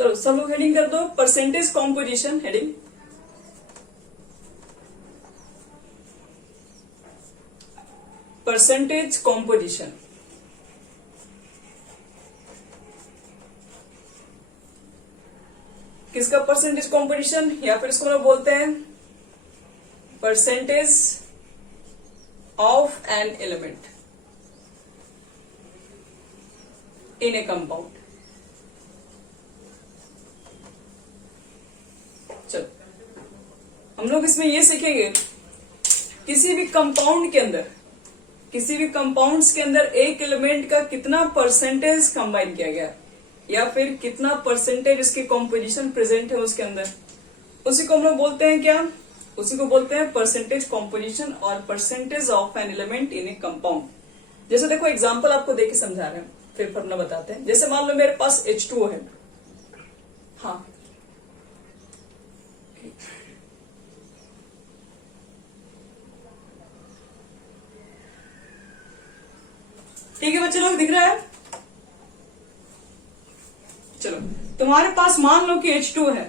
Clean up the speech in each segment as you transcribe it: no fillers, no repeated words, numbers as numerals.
चलो सब लोग हेडिंग कर दो, percentage composition heading. Percentage composition, किसका परसेंटेज कॉम्पोजिशन, या फिर इसको लोग बोलते हैं percentage of an element in a compound. चलो हम लोग इसमें ये सीखेंगे किसी भी कंपाउंड के अंदर, किसी भी कंपाउंड्स के अंदर एक एलिमेंट का कितना परसेंटेज कंबाइन किया गया या फिर कितना परसेंटेज इसकी कॉम्पोजिशन प्रेजेंट है उसके अंदर, उसी को हम लोग बोलते हैं क्या, उसी को बोलते हैं परसेंटेज कॉम्पोजिशन और percentage of an element in a compound. जैसे देखो एग्जांपल आपको देके समझा रहे हैं, फिर फॉर्मूला बताते हैं। जैसे मान लो मेरे पास H2O है, हाँ ठीक है बच्चे लोग, दिख रहा है। चलो तुम्हारे पास मान लो कि H2O है,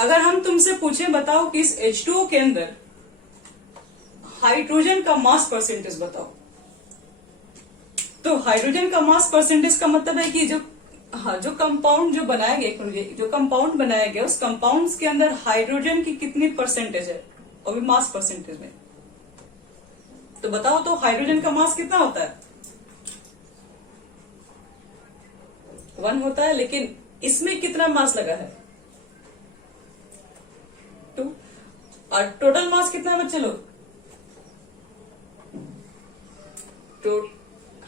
अगर हम तुमसे पूछें बताओ कि इस H2O के अंदर हाइड्रोजन का मास परसेंटेज बताओ, तो हाइड्रोजन का मास परसेंटेज का मतलब है कि जो कंपाउंड जो बनाया गया, जो कंपाउंड बनाया गया उस कंपाउंड के अंदर हाइड्रोजन की कितनी परसेंटेज है, और भी मास परसेंटेज में। तो बताओ तो हाइड्रोजन का मास कितना होता है, 1 होता है, लेकिन इसमें कितना मास लगा है, 2। और टोटल मास कितना है बच्चे लोग,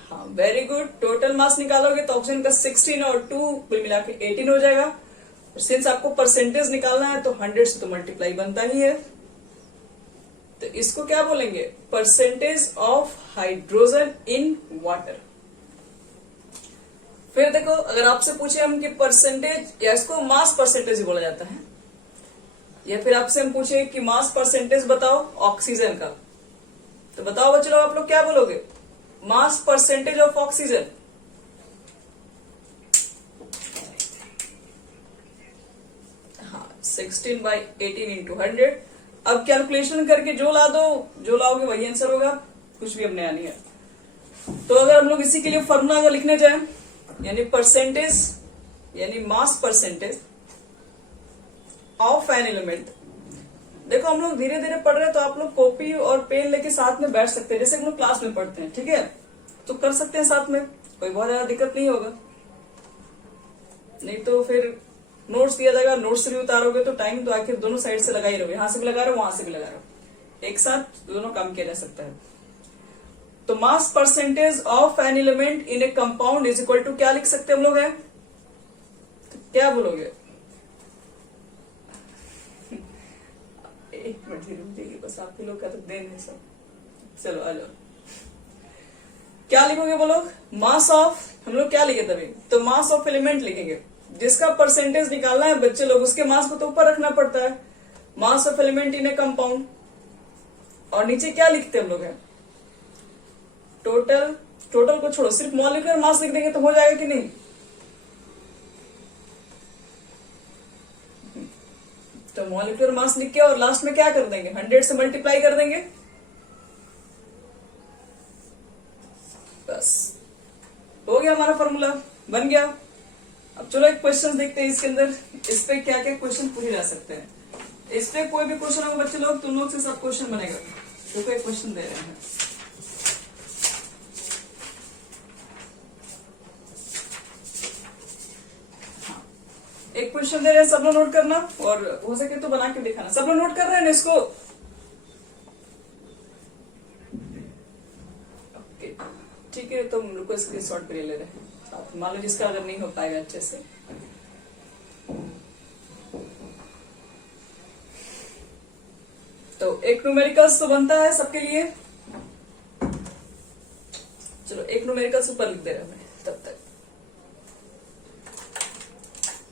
हाँ वेरी गुड, टोटल मास निकालोगे तो ऑप्शन का 16 और 2 कुल मिला के 18 हो जाएगा। और सिंस आपको परसेंटेज निकालना है तो 100 से तो मल्टीप्लाई बनता ही है, तो इसको क्या बोलेंगे, percentage of hydrogen in water. फिर देखो अगर आपसे पूछे हम कि परसेंटेज, या इसको मास परसेंटेज ही बोला जाता है, या फिर आपसे हम पूछे कि मास परसेंटेज बताओ ऑक्सीजन का, तो बताओ बच्चों लोग आप लोग क्या बोलोगे, मास परसेंटेज ऑफ ऑक्सीजन। हाँ 16/18 इंटू 100। अब कैलकुलेशन करके जो ला दो, जो लाओगे वही आंसर होगा, कुछ भी अब नया नहीं है। तो अगर हम लोग इसी के लिए फॉर्मूला अगर लिखने जाए, यानी परसेंटेज यानी मास परसेंटेज ऑफ एन एलिमेंट। देखो हम लोग धीरे धीरे पढ़ रहे हैं तो आप लोग कॉपी और पेन लेके साथ में बैठ सकते हैं, जैसे हम लोग क्लास में पढ़ते हैं, ठीक है, तो कर सकते हैं साथ में, कोई बहुत ज्यादा दिक्कत नहीं होगा। नहीं तो फिर नोट्स दिया जाएगा, नोट्स से भी उतारोगे तो टाइम तो आखिर दोनों साइड से लगा ही रहोगे, यहां से भी लगा रहे हो वहां से भी लगा रहे हो, एक साथ दोनों काम किया जा सकता है। तो mass percentage of an element in a compound is equal to क्या लिख सकते हैं हम लोग है, तो क्या बोलोगे, एक मिनट रुक जाइए, बस आप ही लोग का तो देन है सब। चलो आ जाओ, क्या लिखोगे बोलो, मास ऑफ, हम लोग क्या लिखे तभी, तो मास ऑफ एलिमेंट लिखेंगे, जिसका परसेंटेज निकालना है बच्चे लोग उसके मास को तो ऊपर रखना पड़ता है, mass of element in a compound. और नीचे क्या लिखते हैं हम लोग है, टोटल, टोटल को छोड़ो सिर्फ मॉलिक्यूलर मास लिख देंगे तो हो जाएगा कि नहीं, तो मॉलिक्यूलर मास लिख के और लास्ट में क्या कर देंगे, 100 से मल्टीप्लाई कर देंगे, बस हो गया हमारा फॉर्मूला बन गया। अब चलो एक क्वेश्चन देखते हैं इसके अंदर, इस पे क्या क्या क्वेश्चन पूछे जा सकते हैं। इस पे कोई भी क्वेश्चन होगा बच्चे लोग, तुम लोग से सब क्वेश्चन बनेगा। देखो एक क्वेश्चन दे रहे हैं, एक क्वेश्चन दे रहे हैं, सब लोग नोट करना, और हो सके तो बना के दिखाना। सब लोग नोट कर रहे हैं ना इसको, ओके ठीक है, तो रुको स्क्रीनशॉट पे ले रहे हैं, मान लो जिसका अगर नहीं हो पाएगा अच्छे से। तो एक न्यूमेरिकल्स तो बनता है सबके लिए, चलो एक न्यूमेरिकल्स ऊपर लिख दे रहा हूं तब तक।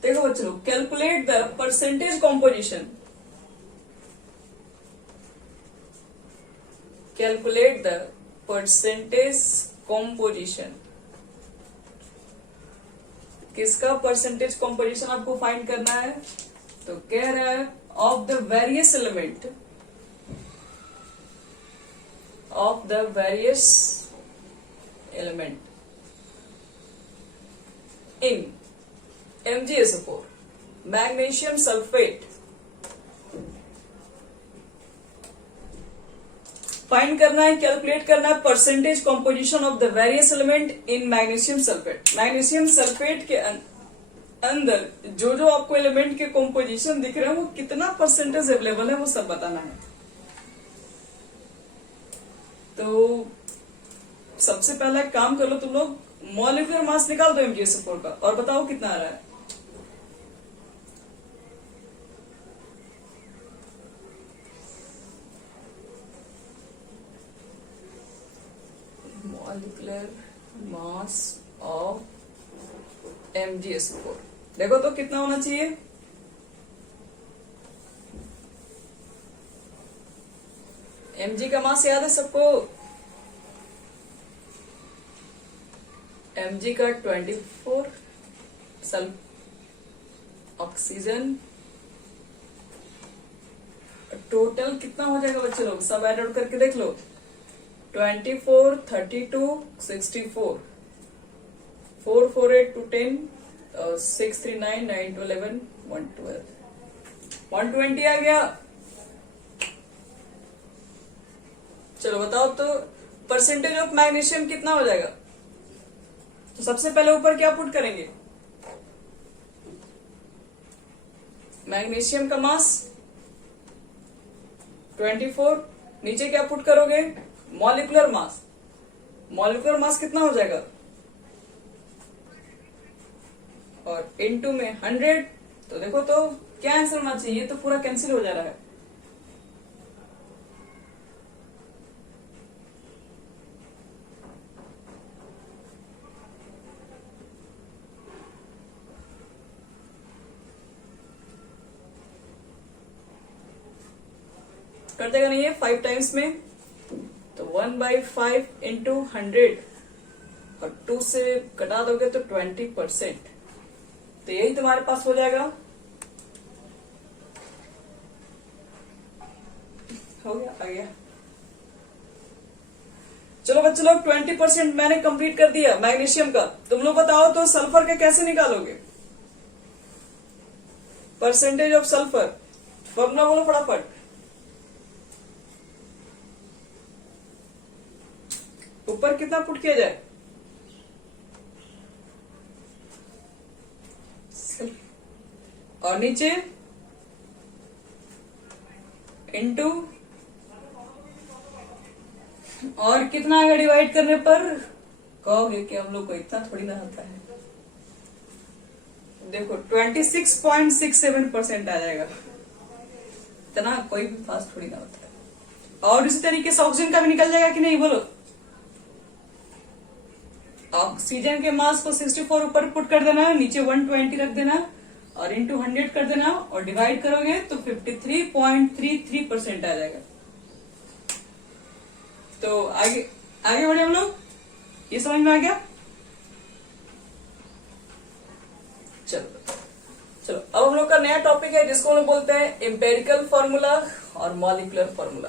देखो बच्चों, calculate the percentage composition, calculate the percentage composition किसका परसेंटेज कॉम्पोजिशन आपको फाइंड करना है? तो कह रहा है of the various element in MgSO4 magnesium sulphate find करना है, कैलकुलेट करना है percentage composition of the various element in magnesium sulphate. Magnesium sulphate के अंदर जो जो आपको एलिमेंट के कॉम्पोजिशन दिख रहे हैं वो कितना परसेंटेज अवेलेबल है वो सब बताना है। तो सबसे पहला एक काम कर लो तुम लोग, मॉलिक्यूलर मास निकाल दो MgSO4 का और बताओ कितना आ रहा है। मॉलिक्यूलर मास ऑफ MgSO4 देखो तो कितना होना चाहिए। Mg का मास याद है सबको? Mg का 24, ऑक्सीजन टोटल कितना हो जाएगा बच्चे लोग, सब ऐड आउट करके देख लो। 24, 32, 64, 4, 4, 8, 2, 10, 6, 3, 9, 9, 2, 11, 112, 120 आ गया। चलो बताओ तो परसेंटेज ऑफ मैग्नीशियम कितना हो जाएगा। तो सबसे पहले ऊपर क्या पुट करेंगे, मैग्नीशियम का मास 24, नीचे क्या पुट करोगे, मॉलिक्यूलर मास। मॉलिक्यूलर मास कितना हो जाएगा, और इनटू में 100। तो देखो तो क्या आंसर होना चाहिए, ये तो पूरा कैंसिल हो जा रहा है। कर देगा नहीं है 5 टाइम्स में, तो 1/5 इंटू 100 और 2 से कटा दोगे तो 20%। तो यही तुम्हारे पास हो जाएगा। हो गया, आ गया। चलो बच्चे लोग 20% मैंने कंप्लीट कर दिया मैग्नीशियम का। तुम लोग बताओ तो सल्फर का कैसे निकालोगे, परसेंटेज ऑफ सल्फर। फॉर्मूला बोलो फटाफट। ऊपर कितना पुट किया जाए, और नीचे इनटू, और कितना आएगा डिवाइड करने पर। कहोगे कि हम लोग को इतना थोड़ी ना आता है। देखो 26.67% आ जाएगा, इतना कोई भी फास्ट थोड़ी ना होता है। और इसी तरीके से ऑक्सीजन का भी निकल जाएगा कि नहीं बोलो। ऑक्सीजन के मास को 64 ऊपर पुट कर देना, नीचे 120 रख देना और इंटू 100 कर देना और डिवाइड करोगे तो 53.33% आ जाएगा। तो आगे आगे बढ़े हम लोग, ये समझ में आ गया। चलो अब हम लोग का नया टॉपिक है जिसको हम लोग बोलते हैं एम्पेरिकल फॉर्मूला और मॉलिक्यूलर फॉर्मूला।